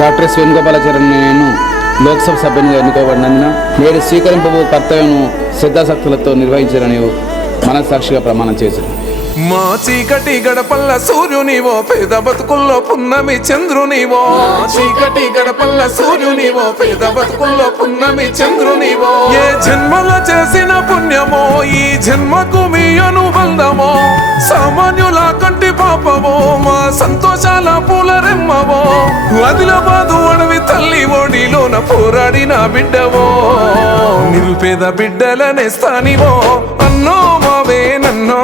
Doctor yes Venugopalacharya నేను లోక్సభ సభ్యునిగా ఎన్నుకోబడినందున నేడు స్వీకరింపబో కర్తవ్యము శ్రద్ధాశక్తులతో నిర్వహించాలని మనస్సాక్షిగా ప్రమాణం చేశాను. మా చీకటి గడపల్ల సూర్యునివో, పేద బతుకుల్లో పున్నమి చంద్రునివో. చీకటి గడపల్ల సూర్యునివో, పేద బతుకుల్లో పున్నమి చంద్రునివో. ఏ జన్మల చేసిన పుణ్యమో, ఈ జన్మకు మీ అనుబంధమో. సామాన్యుల కంటి పాపమో, మా సంతోషాల పూల రెమ్మవో. ఆదిలాబాదు అడవి తల్లి ఓడిలోన పోరాడిన బిడ్డవో. నిరుపేద బిడ్డలనే స్థానివో, అన్నో మావే నన్నో.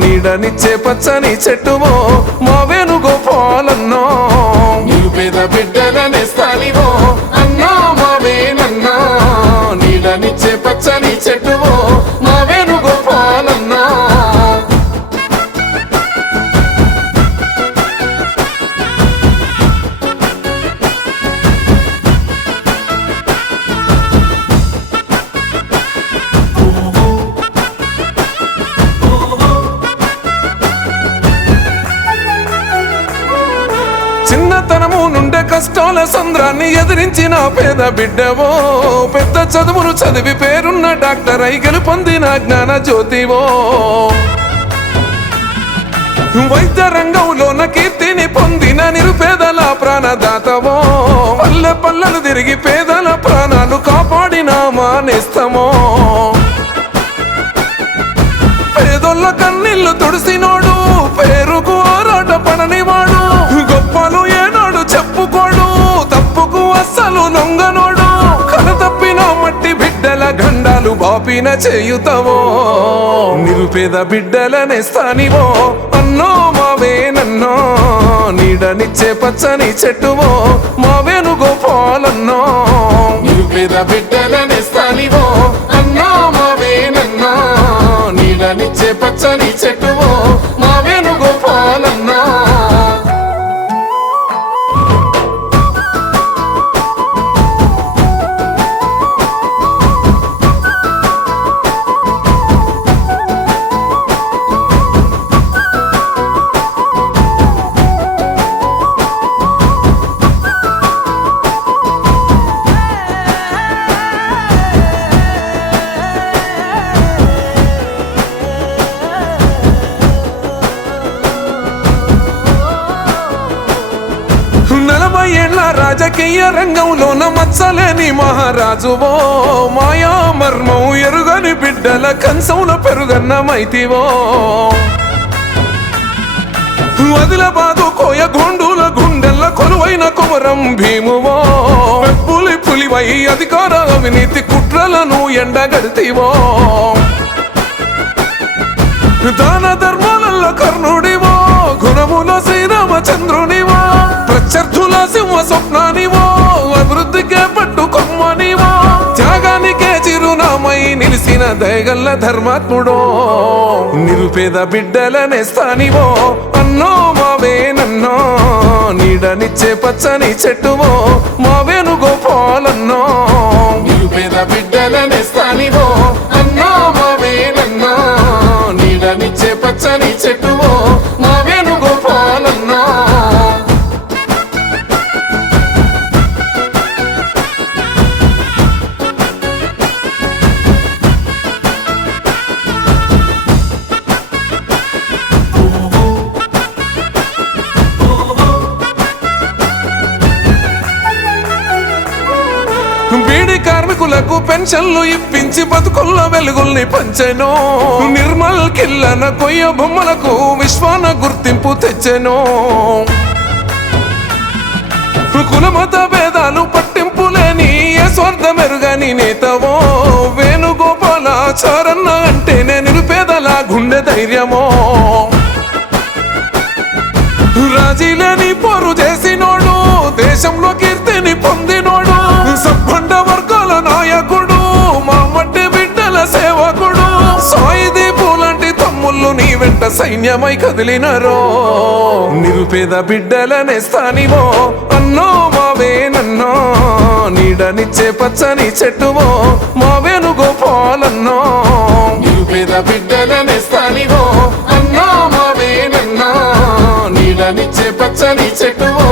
నీడనిచ్చే పచ్చని చెట్టువో, మా వేణుగోపాలన్నో. నిరుపేద బిడ్డలనే స్థానివో, అన్నో మావే నన్నో. నీడనిచ్చే పచ్చని చెట్టువో, మా వేణుగోపాలన్నో. చిన్నతనము నుండే కష్టాల సంద్రాన్ని ఎదిరించిన పేద బిడ్డవో. పెద్ద చదువును చదివి పేరున్న డాక్టర్ అయి గెలుపొందిన జ్ఞాన జ్యోతివో. వైద్య రంగంలోన కీర్తిని పొందిన నిరుపేదల ప్రాణదాతవో. పల్లె పల్లెలు తిరిగి పేదల ప్రాణాలు కాపాడిన మానేస్తమో. పేదోళ్ళ కన్నీళ్లు తుడిసినోడు, పేరుకు ఆరాట పడనివాడు. గొప్పలు ఏనాడు చెప్పుకోడు, తప్పుకు అస్సలు లొంగనోడు. కన తప్పిన మట్టి బిడ్డల గండాలు బాపిన చేయుతవో. నిరుపేద బిడ్డలనే స్థానివో, అన్నో మావే నన్నో. నీడనిచ్చే పచ్చని చెట్టువో, మా వేణుగోపాలన్నో. నిరుపేద బిడ్డలనే స్థానివో, అన్నో మావే నన్నో. నీడనిచ్చే పచ్చని చెట్టువో, మా వేణుగోపాలన్నో. ఏళ్ల రాజకీయ రంగంలోన మచ్చలేని మహారాజువో. మాయా మర్మం ఎరుగని బిడ్డల కంచంల పెరుగన్న మైతివో. ఆదిలాబాదు కోయ గోండుల గుండెల్ల కొలువైన కుమరం భీమువో. పులి పులివై అధికార అవినీతి కుట్రలను ఎండగడితివో. దాన ధర్మాలలో కర్ణుడివో, గుణముల శ్రీరామచంద్రునివో. ప్రత్యర్థుల సింహ స్వప్నానివో, అభివృద్ధికే పట్టుకొమ్మనివో. త్యాగానికే చిరునామై నిలిసిన దయగల్ల ధర్మాత్ముడో. నిరుపేద బిడ్డలనే స్థానివో, అన్నో మావే నన్నో. నీడనిచ్చే పచ్చని చెట్టువో, మా వేణుగోపాలన్నో. నిరుపేద బిడ్డలనే స్థానివో, అన్నో మావే నన్నో. నీడనిచ్చే పచ్చని చెట్టువో, మా వేణుగోపాలన్నో. బీడి కార్మికులకు పెన్షన్లు ఇప్పించి బతుకుల్ల వెలుగుల్ని పంచెను. నిర్మల్ కిల్లన కొయ్య బొమ్మలకు విశ్వాన గుర్తింపు తెచ్చెను. కులమత భేదాలు పట్టింపు లేని ఏ స్వార్థ మెరుగని నేతవో. వేణుగోపాలాచారన్న అంటేనే నిరుపేదల గుండె ధైర్యమో. రాజీలేని పోరు చేసినోడు, దేశంలో కీర్తిని పొందినోడు. సబ్బండ వర్గాల నాయకుడు, మా మట్టి బిడ్డల సేవకుడు. సాయిది పూలాంటి తమ్ముళ్ళు నీ వెంట సైన్యమై కదిలినరో. నిరుపేద బిడ్డలనే స్థానివో, అన్నో మావే నన్నో. నీడనిచ్చే పచ్చని చెట్టువో, మా వేణుగోపాలన్నో. నిరుపేద బిడ్డలనే స్థానివో, అన్నో మావే నన్నో. నీడనిచ్చే పచ్చని చెట్టువో,